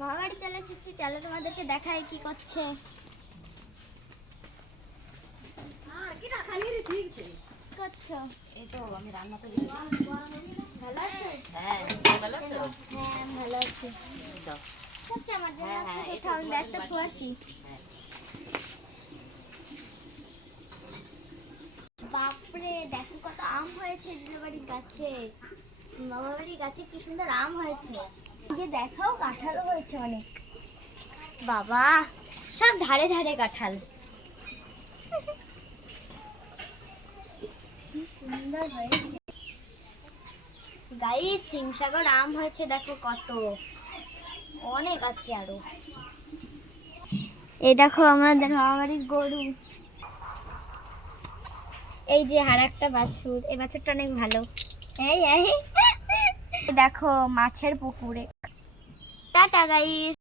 মামাবাড়ি চলে এসেছি, চলো তোমাদেরকে দেখাই কি করছে। করছো? এই তো আমি রান্না করি। ভালো আছো? হ্যাঁ, ভালো আছো? হ্যাঁ আমি ভালো আছি। দাও। হচ্ছে আমার জন্য হ্যাঁ, হ্যাঁ, একটু এই তো খাও, আমি তোমার ব্যাগটা জন্য খুয়াসি। হ্যাঁ। বাপরে দেখো কত আম হয়েছে দিদির বাড়ির গাছে, মামা বাড়ির গাছে কি সুন্দর আম হয়েছে। গিয়ে দেখাও, কাঁঠালও হয়েছে অনেক। বাবা সব ধারে ধারে কাঁঠাল, কি সুন্দর হয়েছে। গাইস হিমসাগর আম হয়েছে দেখো কত, অনেক আছে আরো। এই দেখো আমাদের মামাবাড়ির গরু, এই যে আর একটা বাছুর, এই বাছুরটা অনেক ভালো। এই দেখো মাছের পুকুরে। Tata guys.